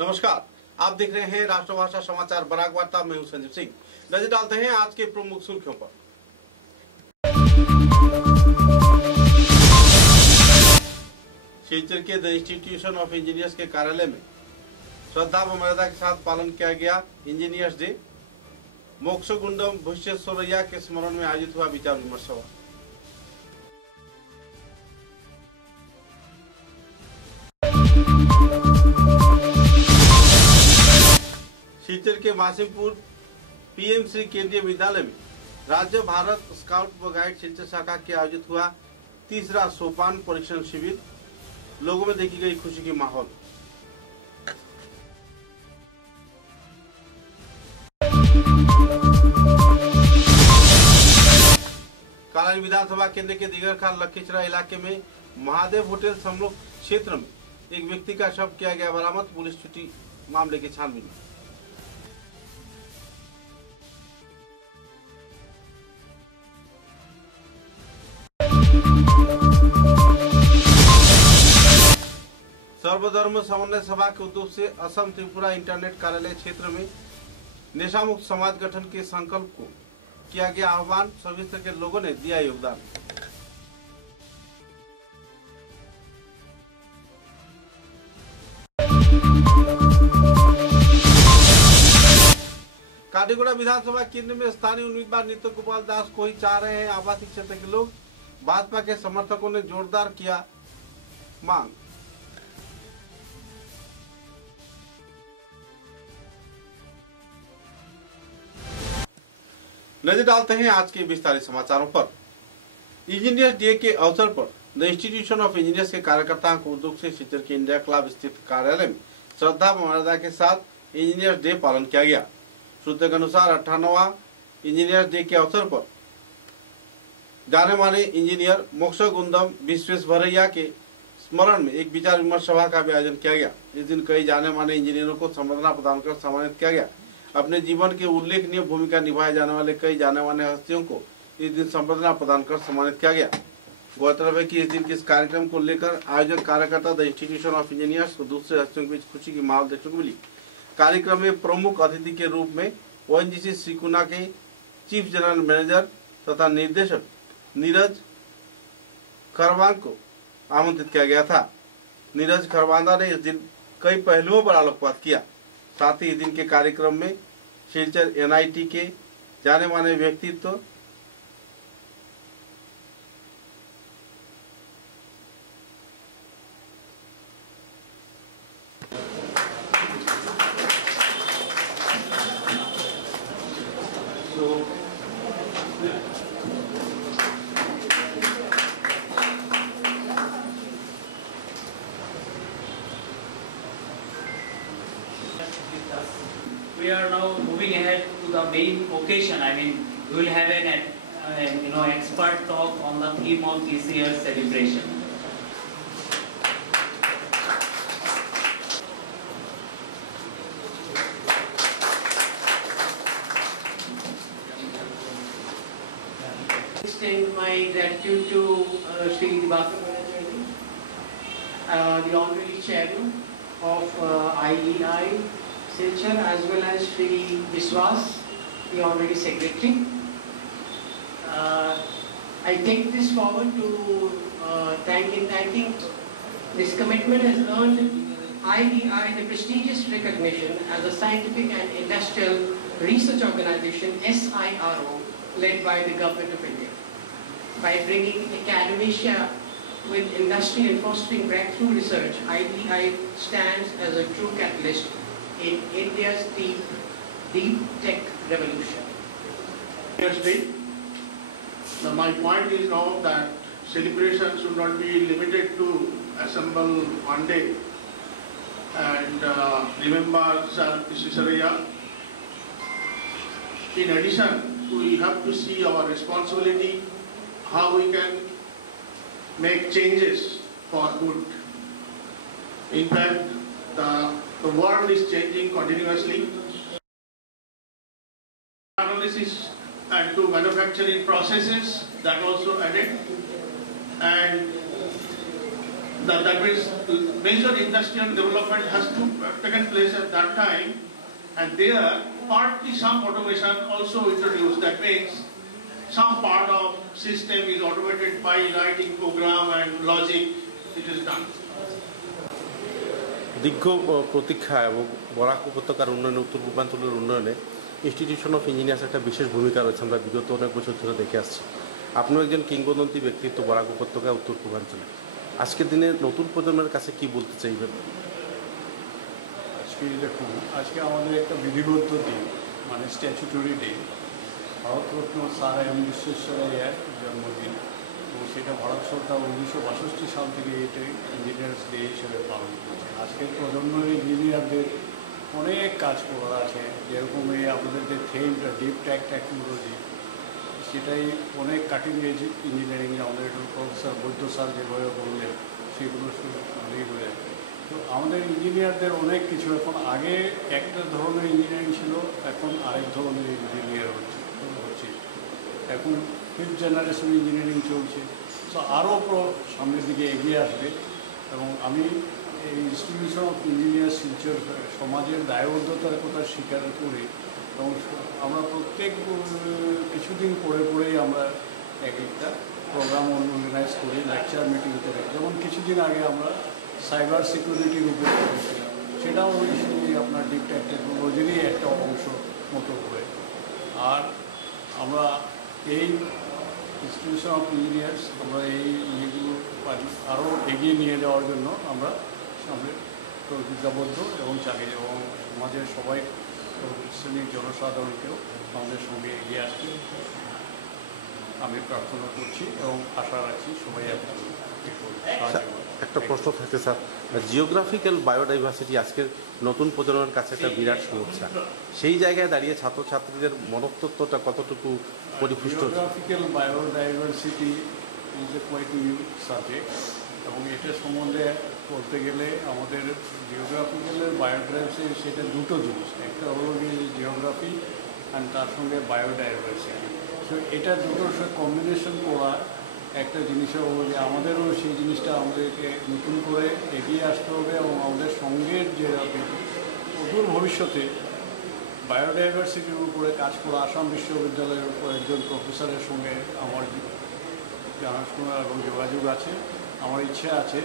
नमस्कार, आप देख रहे हैं राष्ट्रभाषा समाचार बराक वार्ता। मैं हूं संजीव सिंह। नजर डालते हैं आज के प्रमुख सुर्खियों पर। सिलचर के द इंस्टीट्यूशन ऑफ इंजीनियर्स के कार्यालय में श्रद्धा व मर्यादा के साथ पालन किया गया इंजीनियर्स डे। मोक्षगुंडम विश्वेश्वरैया के स्मरण में आयोजित हुआ विचार विमर्श सभा। सिलचर के मासिमपुर पीएम श्री केंद्रीय विद्यालय में राज्य भारत स्काउट व गाइड सिलचर शाखा के आयोजित हुआ तीसरा सोपान परीक्षण शिविर। लोगों में देखी गई खुशी की माहौल। कालानी विधानसभा केंद्र के दिगरखाल लखीसराय इलाके में महादेव होटल समरूप क्षेत्र में एक व्यक्ति का शव किया गया बरामद। पुलिस छुट्टी मामले की छानबीन में। सर्वधर्म समन्वय सभा के उद्योग से असम त्रिपुरा इंटरनेट कार्यालय क्षेत्र में नशा मुक्त समाज गठन के संकल्प को किया गया आह्वान। सभी स्तर के लोगों ने दिया योगदान। काटीगुड़ा विधानसभा केंद्र में स्थानीय उम्मीदवार नित्य गोपाल दास को ही चाह रहे हैं आवासीय क्षेत्र के लोग। भाजपा के समर्थकों ने जोरदार किया मांग। नजर डालते हैं आज के विस्तारित समाचारों पर। इंजीनियर्स डे के अवसर पर द इंस्टीट्यूशन ऑफ इंजीनियर्स के कार्यकर्ताओं को उद्योग से सिलचर के इंडिया क्लब स्थित कार्यालय में श्रद्धा व मर्यादा के साथ इंजीनियर्स डे पालन किया गया। सूत्रों के अनुसार 58वां इंजीनियर्स डे के अवसर पर जाने माने इंजीनियर मोक्षगुंडम विश्वेश्वरैया के स्मरण में एक विचार विमर्श सभा का भी आयोजन किया गया। इस दिन कई जाने माने इंजीनियरों को संबर्धना प्रदान कर सम्मानित किया गया। अपने जीवन के उल्लेखनीय भूमिका निभाए जाने वाले कई जाने माने हस्तियों को इस दिन संबर्धना प्रदान कर सम्मानित किया गया। गौरतलब है कि इस दिन के इस कार्यक्रम को लेकर आयोजक कार्यकर्ता द इंस्टीट्यूशन ऑफ इंजीनियर्स और दूसरे हस्तियों के बीच खुशी की माहौल देखने को मिली। कार्यक्रम में प्रमुख अतिथि के रूप में ONGC श्रीकुना के चीफ जनरल मैनेजर तथा निर्देशक नीरज खरवांग को आमंत्रित किया गया था। नीरज खरवांदा ने इस दिन कई पहलुओं पर आलोकपात किया। साथ ही इस दिन के कार्यक्रम में सिलचर NIT के जाने माने व्यक्तित्व We are now moving ahead to the main occasion. I mean, we will have an expert talk on the theme of this year's celebration. Extend my gratitude to Sri Dibakar Bhattacharya, the Honorary Chairman of IEI Silchar, as well as Sri Biswas, the Honorary Secretary. I take this forward to thank him. I think this commitment has earned IEI the prestigious recognition as a scientific and industrial research organization, SIRO, led by the Government of India. By bringing academia with industry and fostering breakthrough research, IEI stands as a true catalyst in India's deep tech revolution. So my point is now that celebration should not be limited to assemble one day and remember Sir Visvesvaraya. In addition, we have to see our responsibility, how we can make changes for good. In fact, the world is changing continuously. Analysis and to manufacturing processes, that also added. And that means major industrial development has taken place at that time, and there partly some automation also introduced. That means some part of system is automated by writing program and logic. It is done. দীর্ঘ প্রতীক্ষা এবং বরাক উপত্যকার উন্নয়নে, উত্তর পূর্বাঞ্চলের উন্নয়নে institution of engineers একটা বিশেষ ভূমিকা রয়েছে, আমরা বিগত অনেক বছর ধরে দেখে আসছি। আপনিও একজন কিংবদন্তি ব্যক্তিত্ব বরাক উপত্যকা, উত্তর পূর্বাঞ্চলে। আজকের দিনে নতুন প্রজন্মের কাছে কি বলতে চাইবেন? আজকে দেখুন, আজকে আমাদের একটা বিধিবদ্ধ দিন, মানে statutory day, Bharat Ratna sir M বিশ্বেশ্বরাইয়ার জন্মদিন। তো সেটা ভারত সরকার 1962 সাল থেকে এটা ইঞ্জিনিয়ার্স ডে হিসেবে পালন করছে। আজকের প্রজন্মের ইঞ্জিনিয়ারদের অনেক কাজ করা আছে, যেরকম এই আমাদের যে থিমটা ডিপ টেক টেকনোলজি, সেটাই অনেক কাটিং এজ ইঞ্জিনিয়ারিং আমাদের প্রফেসর বৈদ্য স্যার যেভাবে বললেন সেগুলো শুরু হয়ে। তো আমাদের ইঞ্জিনিয়ারদের অনেক কিছু, এখন আগে একটা ধরনের ইঞ্জিনিয়ারিং ছিল, এখন আরেক ধরনের ইঞ্জিনিয়ার হচ্ছে। এখন 5th জেনারেশন ইঞ্জিনিয়ারিং চলছে। তো আরও সামনের দিকে এগিয়ে আসবে। এবং আমি এই ইনস্টিটিউশন অফ ইঞ্জিনিয়ার শিলচর সমাজের দায়বদ্ধতার কথা স্বীকার করি, এবং আমরা প্রত্যেক কিছুদিন পরেই আমরা এক একটা প্রোগ্রাম অর্গানাইজ করি, লেকচার মিটিং করে। যেমন কিছুদিন আগে আমরা সাইবার সিকিউরিটির উপর করেছিলাম, সেটাও আপনার ডিপ টেক টেকনোলজিরই একটা অংশ মতো করে। আর আমরা এই ইনস্টিটিউশন অফ ইঞ্জিনিয়ার্স আমরা এই ইয়েগুলো আরও এগিয়ে নিয়ে যাওয়ার জন্য আমরা সামনে প্রতিজ্ঞাবদ্ধ এবং চালিয়ে যাব, এবং সমাজের সবাই শ্রেণীর জনসাধারণকেও আমাদের সঙ্গে এগিয়ে আসতে আমি প্রার্থনা করছি এবং আশা রাখছি সবাই একটা প্রশ্ন থাকতে স্যার, জিওগ্রাফিক্যাল বায়োডাইভার্সিটি আজকের নতুন প্রজন্মের কাছে একটা বিরাট সমস্যা। সেই জায়গায় দাঁড়িয়ে ছাত্রছাত্রীদের মনস্তত্ত্বটা কতটুকু পরিপুষ্ট? Geographical biodiversity is a quite new subject, এবং এটা সম্বন্ধে বলতে গেলে আমাদের জিওগ্রাফিক্যালের বায়োডাইভার্সিটি সেটা দুটো জিনিস, একটা হলো গিয়ে জিওগ্রাফি অ্যান্ড তার সঙ্গে বায়োডাইভার্সিটি। সো এটা দুটোর সঙ্গে কম্বিনেশন করা একটা জিনিসও হলো যে আমাদেরও সেই জিনিসটা আমাদেরকে নতুন করে এগিয়ে আসতে হবে, এবং আমাদের সঙ্গের যে অদূর ভবিষ্যতে বায়োডাইভার্সিটির উপরে কাজ করা আসাম বিশ্ববিদ্যালয়ের উপর একজন প্রফেসরের সঙ্গে আমার জানাশোনা এবং যোগাযোগ আছে। আমার ইচ্ছা আছে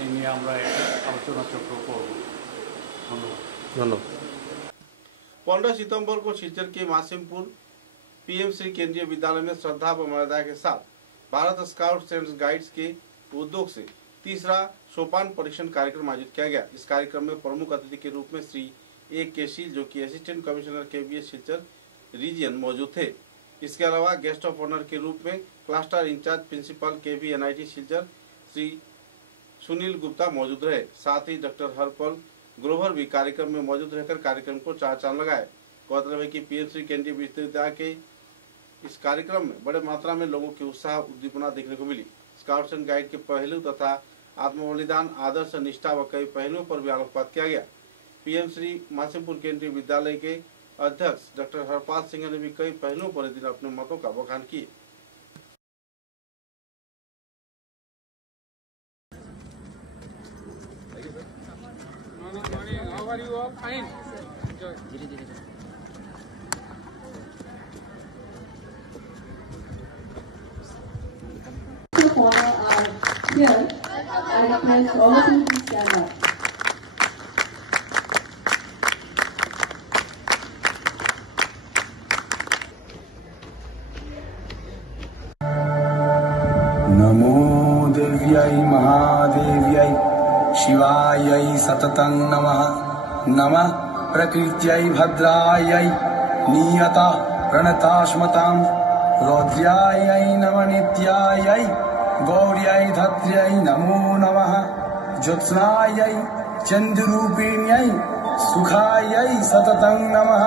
এই নিয়ে আমরা একটা আলোচনা চক্র করব। ধন্যবাদ। धन्यवाद। 15 सितंबर को शिलचर के मासिमपुर पीएमसी केंद्रीय विद्यालय में श्रद्धा व मर्यादा के साथ भारत स्काउट्स एंड गाइड्स के उद्योग से तीसरा सोपान परीक्षण कार्यक्रम आयोजित किया गया। इस कार्यक्रम में प्रमुख अतिथि के रूप में श्री ए केशील, जो कि assistant commissioner KBS Silchar region मौजूद थे। इसके अलावा गेस्ट ऑफ ऑनर के रूप में क्लस्टर इंचार्ज प्रिंसिपल केवी एनआईटी शिलचर श्री सुनील गुप्ता मौजूद रहे। साथ ही डॉक्टर हरपल ग्रोवर भी कार्यक्रम में मौजूद रहकर कार्यक्रम को चार चांद लगाए। गौरतलब है कि पीएमसी केंद्रीय विश्वविद्यालय के इस कार्यक्रम में बड़े मात्रा में लोगों की उत्साह उद्दीपना देखने को मिली। स्काउट्स एंड गाइड के पहलू तथा आत्म बलिदान, आदर्श, निष्ठा व कई पहलुओं पर भी आलोकपात किया गया। पीएमसी मासिमपुर केंद्रीय विद्यालय के अध्यक्ष डॉक्टर हरपाल सिंह ने भी कई पहलुओं पर दिन अपने मतों का बखान किए। Here, I request all of you to stand up. नमो देव्यै महादेव्यै शिवायै सततं नमः। नमः प्रकृत्यै भद्रायै नियता प्रणतास्मतां रौद्र्यायै नमनित्यायै गौर्यै धत्र्यै नमो नमः। ज्योत्स्नायै चन्द्ररूपिण्यै सुखायै सततं नमः।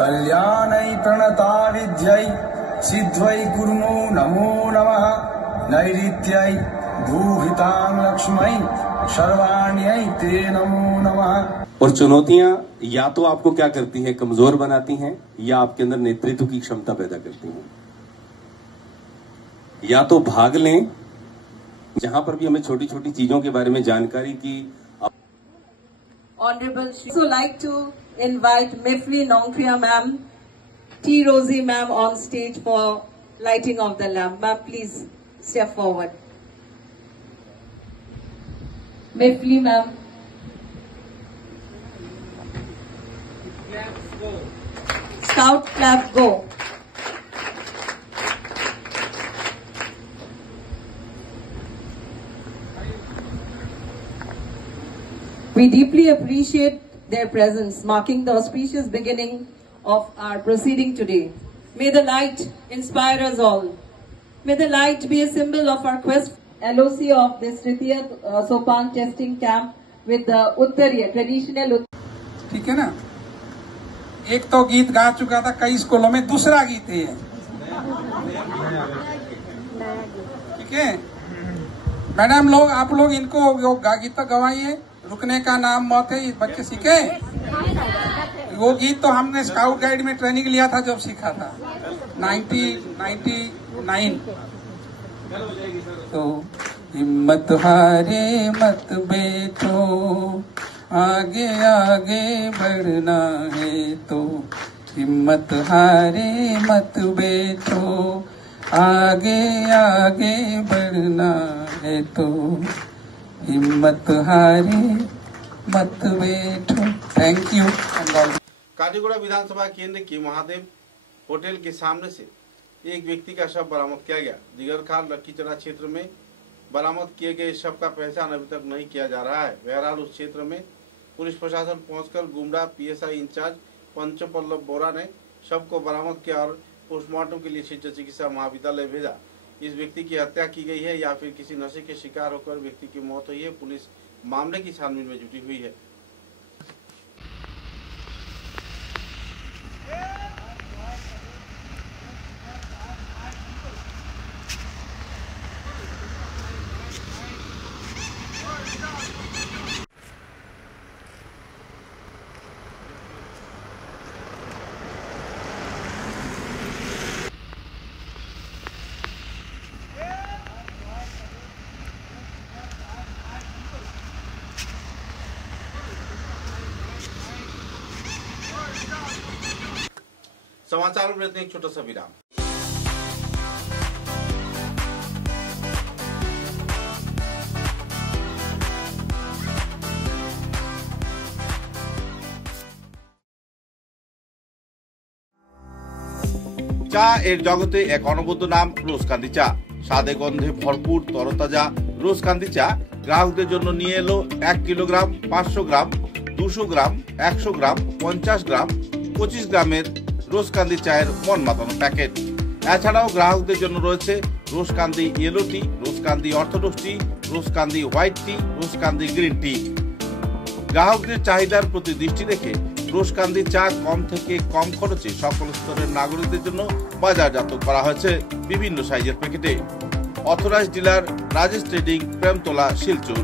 कल्याणै प्रणताविद्यै सिद्ध्यै कुर्मो नमो नमः। नैऋत्यै भूहितां लक्ष्मै सर्वाण्यै ते नमो नमः। और चुनौतियां या तो आपको क्या करती हैं, कमजोर बनाती हैं, या आपके अंदर नेतृत्व की क्षमता पैदा करती हैं। या तो भाग लें जहाँ पर भी हमें छोटी छोटी चीजों के बारे में जानकारी की। Honorable, so like to invite Mifli Nongkria ma'am, T. Rosie ma'am on stage for lighting of the lamp. Ma'am, please step forward. Mifli ma'am. Scout clap go. We deeply appreciate their presence, marking the auspicious beginning of our proceeding today. May the light inspire us all. May the light be a symbol of our quest. LOC of this Tritiya Sopan testing camp with the Uttariya, traditional ठीक है ना। एक तो गीत गा चुका था कई स्कूलों में, दूसरा गीत है, ठीक है मैडम लोग, आप लोग इनको गीत तो गवाइए। रुकने का नाम मौत है, बच्चे सीखे वो गीत तो हमने स्काउट गाइड में ट्रेनिंग लिया था जब सीखा था 1999। तो हिम्मत हारे मत बैठो, आगे आगे बढ़ना है तो, हिम्मत हारे मत बैठो, आगे आगे बढ़ना है तो, हिम्मत हारे मत बैठो। Thank you. काटीगुड़ा विधानसभा केंद्र के महादेव होटल के सामने से एक व्यक्ति का शव बरामद किया गया। दिगरखाल लक्कीचड़ा क्षेत्र में बरामद किए गए शव का पहचान अभी तक नहीं किया जा रहा है। बहरहाल उस क्षेत्र में पुलिस प्रशासन पहुंचकर गुमडा PSI इंचार्ज पंचपल्लव बोरा ने शव को बरामद किया और पोस्टमार्टम के लिए शिक्षा चिकित्सा महाविद्यालय भेजा। इस व्यक्ति की हत्या की गई है या फिर किसी नशे के शिकार होकर व्यक्ति की मौत हुई है, पुलिस मामले की छानबीन में जुटी हुई है। समाचार में एक छोटा सा विराम। চা এর জগতে এক অনবদ্য নাম রোজকান্দি চা। স্বাদে গন্ধে ভরপুর তরতাজা রোজকান্দি চা গ্রাহকদের জন্য নিয়ে এলো 1 কিলোগ্রাম, 500 গ্রাম, 200 গ্রাম, 100 গ্রাম, 50 গ্রাম, 25 গ্রামের রোজকান্দি চায়ের মন মাতানো প্যাকেট। এছাড়াও গ্রাহকদের জন্য রয়েছে রোজকান্দি ইয়েলো টি, রোজকান্দি অর্থোডক্স টি, রোজকান্দি হোয়াইট টি, রোজকান্দি গ্রিন টি। গ্রাহকদের চাহিদার প্রতি দৃষ্টি রেখে রোজকান্দি চা কম থেকে কম খরচে সকল স্তরের নাগরিকদের জন্য বাজারজাত করা হয়েছে বিভিন্ন সাইজের প্যাকেটে। Authorised dealer Rajesh trading, Premtala, Silchar.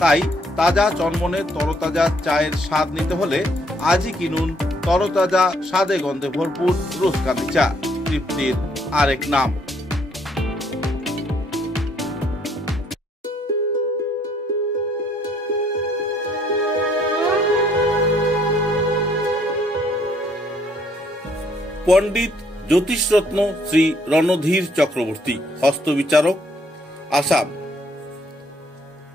তাই তাজা চনমনে তরতাজা চায়ের স্বাদ নিতে হলে আজই কিনুন তরতাজা স্বাদে গন্ধে ভরপুর রোজকান্দি চা, তৃপ্তির আরেক নাম। পণ্ডিত জ্যোতিষরত্ন শ্রী রণধীর চক্রবর্তী, হস্তবিচারক, আসাম।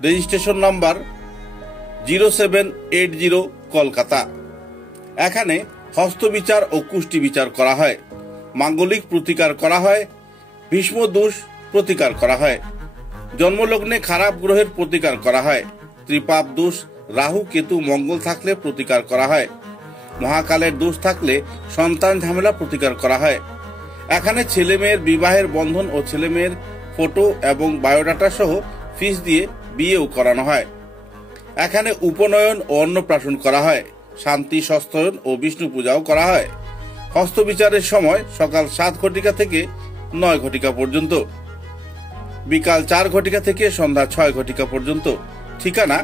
Registration number 0780, Kolkata. এখানে হস্তবিচার ও কুষ্টি বিচার করা হয়, মাঙ্গলিক প্রতিকার করা হয়, ভীষ্ম দোষ প্রতিকার করা হয়, জন্মলগ্নে খারাপ গ্রহের প্রতিকার করা হয়, ত্রিপাপ দোষ, রাহু কেতু মঙ্গল থাকলে প্রতিকার করা হয়, মহাকালের দোষ থাকলে সন্তান ঝামেলা প্রতিকার করা হয়। এখানে ছেলে মেয়ের বিবাহের বন্ধন ও ছেলে মেয়ের ফটো এবং বায়োডাটা সহ ফিস দিয়ে বিয়েও করানো হয়। এখানে উপনয়ন ও অন্নপ্রাশন করা হয়, শান্তি সস্তয়ন ও বিষ্ণু পূজাও করা হয়। হস্তবিচারের সময় সকাল 7 ঘটিকা থেকে 9 ঘটিকা পর্যন্ত, বিকাল 4 ঘটিকা থেকে সন্ধ্যা 6 ঘটিকা পর্যন্ত। ঠিকানা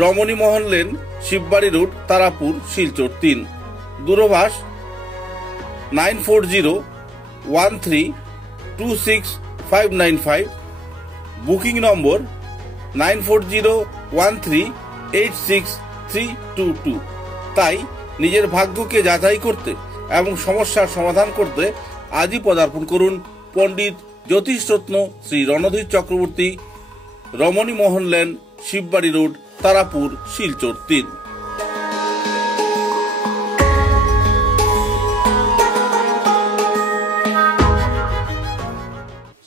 রমণী মোহন লেন, শিববাড়ি রোড, তারাপুর, শিলচর 3। দূরভাষ 9401326595। বুকিং নম্বর 9401386322 তাই নিজের ভাগ্যকে যাচাই করতে এবং সমস্যার সমাধান করতে আজই পদার্পণ করুন পণ্ডিত জ্যোতিষরত্ন শ্রী রণধীর চক্রবর্তী, রমণী মোহন লেন, শিববাড়ি রোড, तारापुर, শিলচর 3।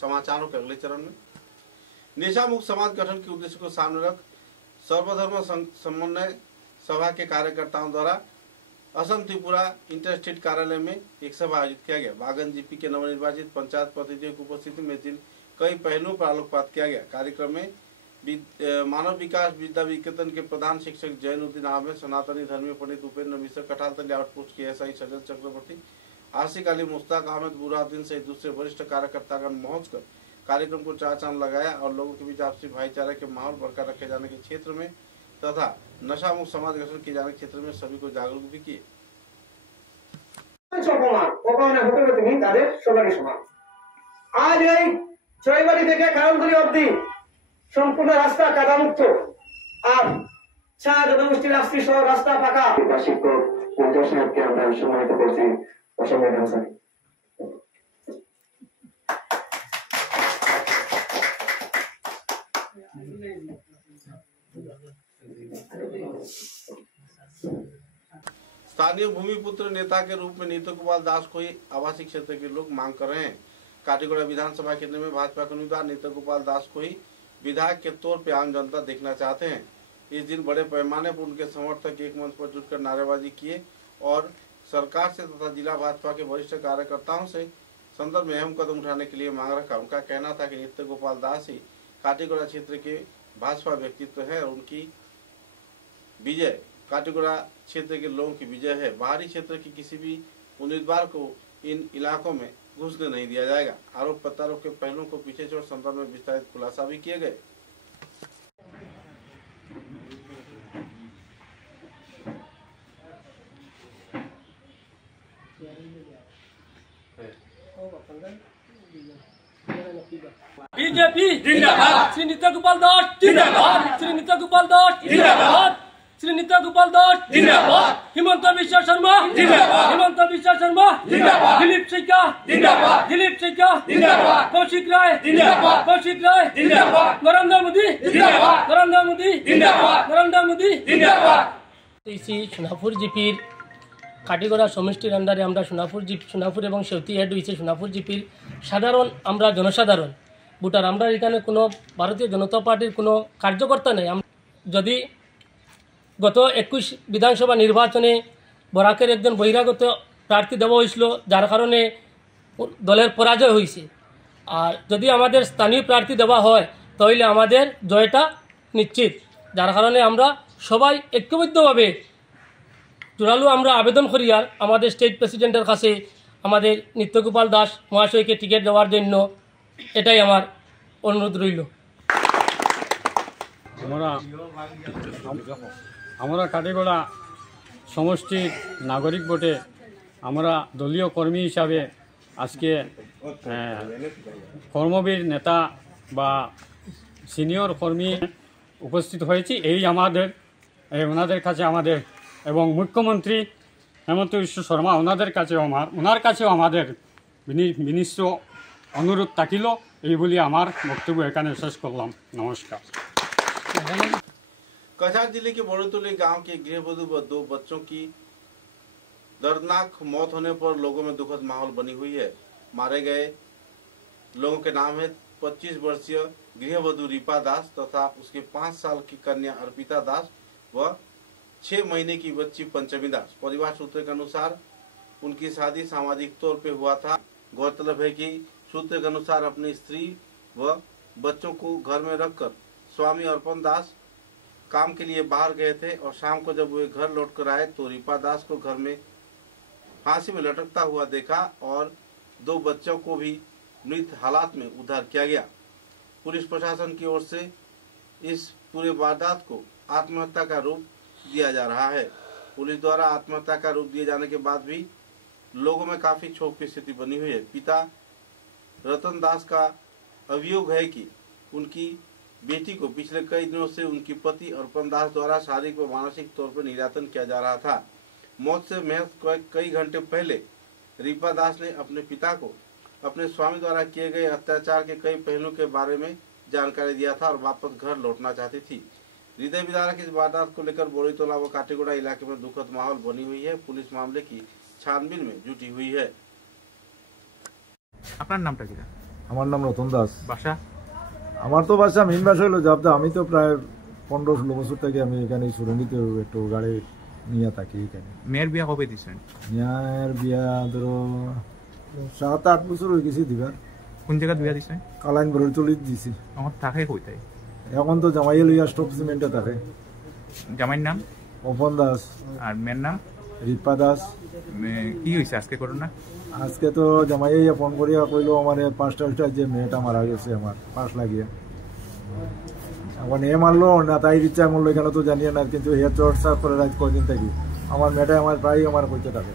समाचारों के अगले चरण में नशा मुक्त समाज गठन के उद्देश्य को सामने रख सर्वधर्म समन्वय सभा के कार्यकर्ताओं द्वारा असम त्रिपुरा इंटर स्टेट कार्यालय में एक सभा आयोजित किया गया। बागन जीपी के नवनिर्वाचित पंचायत प्रतिनिधियों की उपस्थिति में दिन कई पहलुओं पर आलोकपात किया गया। कार्यक्रम में मानव विकास विद्या विकेतन के प्रधान शिक्षक जैनुद्दीन आहमेद, सनातनी धर्मीय पंडित उपेंद्र मिश्र, कठालतली आउटपोस्ट के एसआई सजल चक्रवर्ती, आशिक अली, मुश्ताक अहमद, बुरहानुद्दीन सहित दूसरे वरिष्ठ कार्यकर्तागण पहुंचकर कार्यक्रम को चार चांद लगाया और लोगों के बीच आपसी भाईचारे के माहौल बरकरार रखे जाने के क्षेत्र में तथा नशा मुक्त समाज गठन किए जाने के क्षेत्र में सभी को जागरूक भी किए। आज ছয়বাড়ি থেকে কারণগুলি অবধি সম্পূর্ণ রাস্তা কাদামুক্ত আর চা জনগোষ্ঠীর রাস্তা সহ রাস্তা পাকা। শিক্ষক মন্ত্রী সাহেবকে আমরা সম্মানিত করছি, অসংখ্য ধন্যবাদ। स्थानीय भूमिपुत्र नेता के रूप में नीतू गोपाल दास को ही आवासीय क्षेत्र के लोग मांग कर रहे हैं। काटीगुड़ा विधानसभा केंद्र में भाजपा के उम्मीदवार नीतू गोपाल दास को ही विधायक के तौर पर आम जनता देखना चाहते हैं। इस दिन बड़े पैमाने पर उनके समर्थक एक मंच पर जुटकर नारेबाजी किए और सरकार से तथा जिला भाजपा के वरिष्ठ कार्यकर्ताओं से संदर्भ में अहम कदम उठाने के लिए मांग रखा। उनका कहना था कि नीतू गोपाल दास ही काटीगुड़ा क्षेत्र के भाजपा व्यक्तित्व है और उनकी विजय काटीगुड़ा क्षेत्र के लोगों की विजय है। बाहरी क्षेत्र की किसी भी उम्मीदवार को इन इलाकों में घुसने नहीं दिया जाएगा। आरोप प्रत्यारोप के पहलुओं को पीछे छोड़ संदर्भ में विस्तारित खुलासा भी किए गए। बीजेपी जिंदाबाद, श्री नीतू गोपाल दास जिंदाबाद, श्री नीतू गोपाल दास जिंदाबाद, श्री नीतू गोपाल दास जिंदाबाद, हिमंत बिश्व शर्मा जिंदाबाद, हिमंत बिश्व शर्मा जिंदाबाद, दिलीप सिक्का जिंदाबाद, दिलीप सिक्का जिंदाबाद, कौशिक राय जिंदाबाद, कौशिक राय जिंदाबाद, नरेंद्र मोदी जिंदाबाद, नरेंद्र मोदी जिंदाबाद, नरेंद्र मोदी जिंदाबाद। इसी সোনাপুর জিপির কাটিগড়া সমষ্টির আন্ডারে আমরা সোনাপুর এবং সেউতি হেড হয়েছে সোনাপুর জিপির সাধারণ আমরা জনসাধারণ ভোটার। আমরা এখানে কোনো ভারতীয় জনতা পার্টির কোনো কার্যকর্তা নেই। যদি গত 21 বিধানসভা নির্বাচনে বরাকের একজন বহিরাগত প্রার্থী দেওয়া হয়েছিল, যার কারণে দলের পরাজয় হয়েছে। আর যদি আমাদের স্থানীয় প্রার্থী দেওয়া হয় তাহলে আমাদের জয়টা নিশ্চিত। যার কারণে আমরা সবাই ঐক্যবদ্ধভাবে জোরালো আমরা আবেদন করি আর আমাদের স্টেট প্রেসিডেন্টের কাছে আমাদের নীতু গোপাল দাস মহাশয়কে টিকিট দেওয়ার জন্য এটাই আমার অনুরোধ রইল। আমরা কাটিগড়া সমষ্টির নাগরিক ভোটে আমরা দলীয় কর্মী হিসাবে আজকে কর্মবীর নেতা বা সিনিয়র কর্মী উপস্থিত হয়েছি। এই ওনাদের কাছে আমাদের এবং মুখ্যমন্ত্রী হেমন্ত বিশ্ব শর্মা ওনার কাছেও আমাদের বিনীত অনুরোধ থাকিল। এই বলে আমার বক্তব্য এখানে শেষ করলাম। নমস্কার। कछार जिले के बड़ोतली गांव के गृहवधू व 2 बच्चों की दर्दनाक मौत होने पर लोगों में दुखद माहौल बनी हुई है। मारे गए लोगों के नाम है 25 वर्षीय गृहवधू रीपा दास तथा उसके 5 साल की कन्या अर्पिता दास व 6 महीने की बच्ची पंचमी दास। परिवार सूत्र के अनुसार उनकी शादी सामाजिक तौर पे हुआ था। गौरतलब है कि सूत्र के अनुसार अपनी स्त्री व बच्चों को घर में रखकर स्वामी अर्पण दास काम के लिए बाहर गए थे और शाम को जब वे घर लौट कर आए तो रीपा दास को घर में फांसी में लटकता हुआ देखा और 2 बच्चों को भी मृत हालात में उद्धार किया गया। पुलिस प्रशासन की ओर से इस पूरे वारदात को आत्महत्या का रूप दिया जा रहा है। पुलिस द्वारा आत्महत्या का रूप दिए जाने के बाद भी लोगों में काफी क्षोभ की स्थिति बनी हुई है। पिता रतन दास का अभियोग है कि उनकी बेटी को पिछले कई दिनों से उनकी पति अर्पण दास द्वारा शारीरिक व मानसिक तौर पर निर्यातन किया जा रहा था। मौत से महज कई घंटे पहले रीपा दास ने अपने पिता को अपने स्वामी द्वारा किए गए अत्याचार के कई पहलुओं के बारे में जानकारी दिया था और वापस घर लौटना चाहती थी। हृदय विदारक इस वारदात को लेकर बोरीतोला व काटेगोड़ा इलाके में दुखद माहौल बनी हुई है। पुलिस मामले की छानबीन में जुटी हुई है। আপনার নামটা কি? আমার নাম রতন দাস। বাসা? আমার তো বাসা মেইন বাসা হলো জাবদা। আমি তো প্রায় 15-16 বছর থেকে আমি এখানে সুরঙ্গিতে একটু গাড়ি নিয়ে থাকি এখানে। মেয়ের বিয়া কবে দিছেন? মেয়ের বিয়া ধরো 7-8 বছর হয়ে গেছে দিবার। কোন জায়গা বিয়া দিছেন? কালাইন বরচলি দিছি। এখন থাকে কইতাই? এখন তো জামাই লইয়া স্টপ সিমেন্টে থাকে। জামাইর নাম? অপন দাস। আর মেয়ের নাম? রিপা দাস। কি হয়েছে আজকে ঘটনা? আজকে তো জামাই ফোন করিয়া কইলো আমার 5টা যে মেয়েটা মারা গেছে আমার পাশ লাগিয়ে। এখন এ মারলো না তাই ইচ্ছা মরলো এখানে তো জানিয়ে না, কিন্তু হে চর্চা করে রাত কদিন থাকি আমার মেয়েটা আমার প্রায় আমার কইতে থাকে।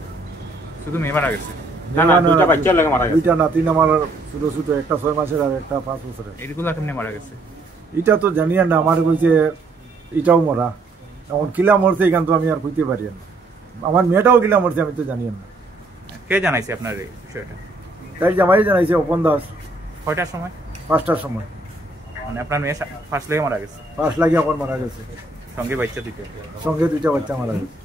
শুধু মেয়ে মারা গেছে? দুইটা বাচ্চা লাগে মারা গেছে। দুইটা নাতিন আমার ছোট ছোট, একটা 6 মাসের আর একটা 5 বছরের। এগুলা কেমনে মারা গেছে? এটা তো জানিয়ে না, আমার কইছে এটাও মরা। এখন কিলা মরছে এখান তো আমি আর কইতে পারি না। আমার মেয়েটাও কিলা মরছে আমি তো জানি না। কে জানাইছে আপনার এই বিষয়টা? তাই জামাই জানাইছে অপন দাস। কয়টার সময়? 5টার সময়। মানে আপনার মেয়ে ফার্স্ট লাগে মারা গেছে? ফার্স্ট লাগে এখন মারা গেছে। সঙ্গে বাচ্চা দুইটা? সঙ্গে 2টা বাচ্চা মারা গেছে।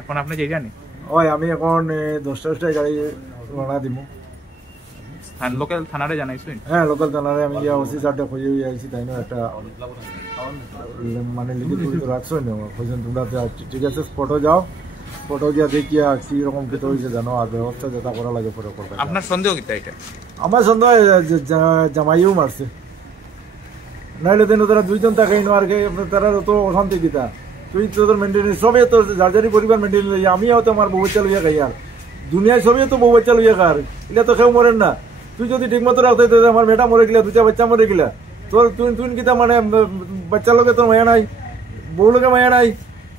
এখন আপনি যে জানি? ওই আমি এখন 10টায় গাড়ি রওনা দিব। লোকাল থানারে জানাইছেন? হ্যাঁ, লোকাল থানারে আমি ওসি সাহেবটা খুঁজে আইছি, তাই না একটা মানে লিখিত করে রাখছো না, কইছেন তোমরা ঠিক আছে স্পটে যাও, স্পটে গিয়া দেখিয়া কি রকম কি হইছে জানো, আর ব্যবস্থা যেটা করা লাগে পরে করবে। আপনার সন্দেহ কি এটা? আমার সন্দেহ জামাইও মারছে, নাইলে তেন তারা দুইজন থাকেই না, আর তারা তো অশান্তি কিতা তুই তোদের মেনটেনেন্স সবে তো যার পরিবার মেনটেন লইয়া, আমিও তো আমার বউ বাচ্চা লইয়া খাই, আর দুনিয়ায় সবই তো বউ বাচ্চা লইয়া খার, এগুলা তো কেউ মরেন না। তুই যদি ঠিক মতো রাখতে আমার মেয়েটা মরে গেলা, 2টা বাচ্চা মরে গেলা, তোর তুই কিতা মানে বাচ্চার লোকে তোর মায়া নাই, বউ লোকে মায়া নাই,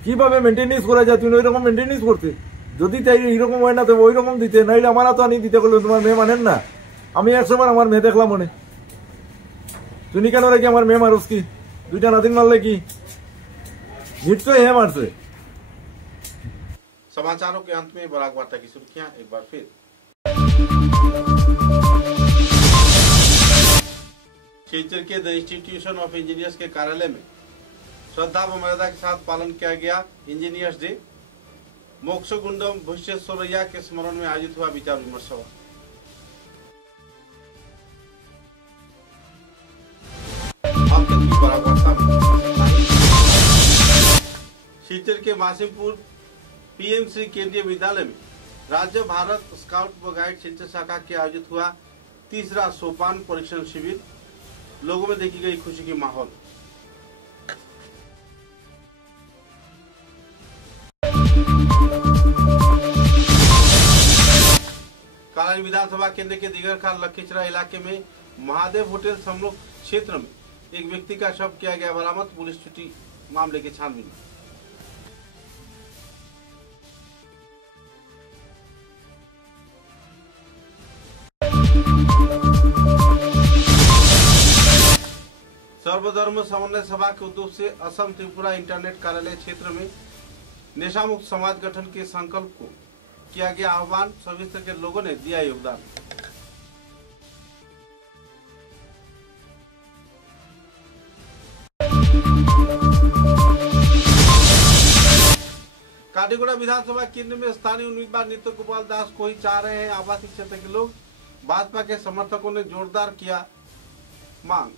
কিভাবে মেনটেনেন্স করা যায়? তুই ওইরকম মেনটেনেন্স করতে, যদি তাই এইরকম হয় না তো ওই রকম দিতে, নাইলে আমার তো আনি দিতে করলে তোমার মেয়ে মানেন না। আমি 100বার আমার মেয়ে দেখলাম মনে, তুই কেন রেখে আমার মেয়ে মারস কি? 2টা নাতিন মারলে কি? निश्चय है मार से। समाचारों के अंत में बराक वार्ता की सुर्खियां एक बार फिर। शिलचर के द इंस्टीट्यूशन ऑफ इंजीनियर्स के कार्यालय में श्रद्धा व मर्यादा के साथ पालन किया गया इंजीनियर्स डे। मोक्षगुंडम भुष्येश्वरैया के स्मरण में आयोजित हुआ विचार विमर्श सभा। अब तक की बराक वार्ता शिलचर के मासिमपुर पीएमसी केंद्रीय विद्यालय में राज्य भारत स्काउट व गाइड शिलचर शाखा के आयोजित हुआ तीसरा सोपान परीक्षण शिविर। लोगों में देखी गई खुशी की माहौल। कालानी विधानसभा केंद्र के दिगरखाल लखीचरा इलाके में महादेव होटल समरूप क्षेत्र में एक व्यक्ति का शव किया गया बरामद। पुलिस छुट्टी मामले की छानबीन। सर्वधर्म समन्वय सभा के उद्योग से असम त्रिपुरा इंटरनेट कार्यालय क्षेत्र में नशा मुक्त समाज गठन के संकल्प को किया गया आह्वान। सभी स्तर के लोगों ने दिया योगदान। काटेगोड़ा विधानसभा केंद्र में स्थानीय उम्मीदवार नित्य गोपाल दास को ही चाह रहे हैं आवासीय क्षेत्र के लोग। भाजपा के समर्थकों ने जोरदार किया मांग।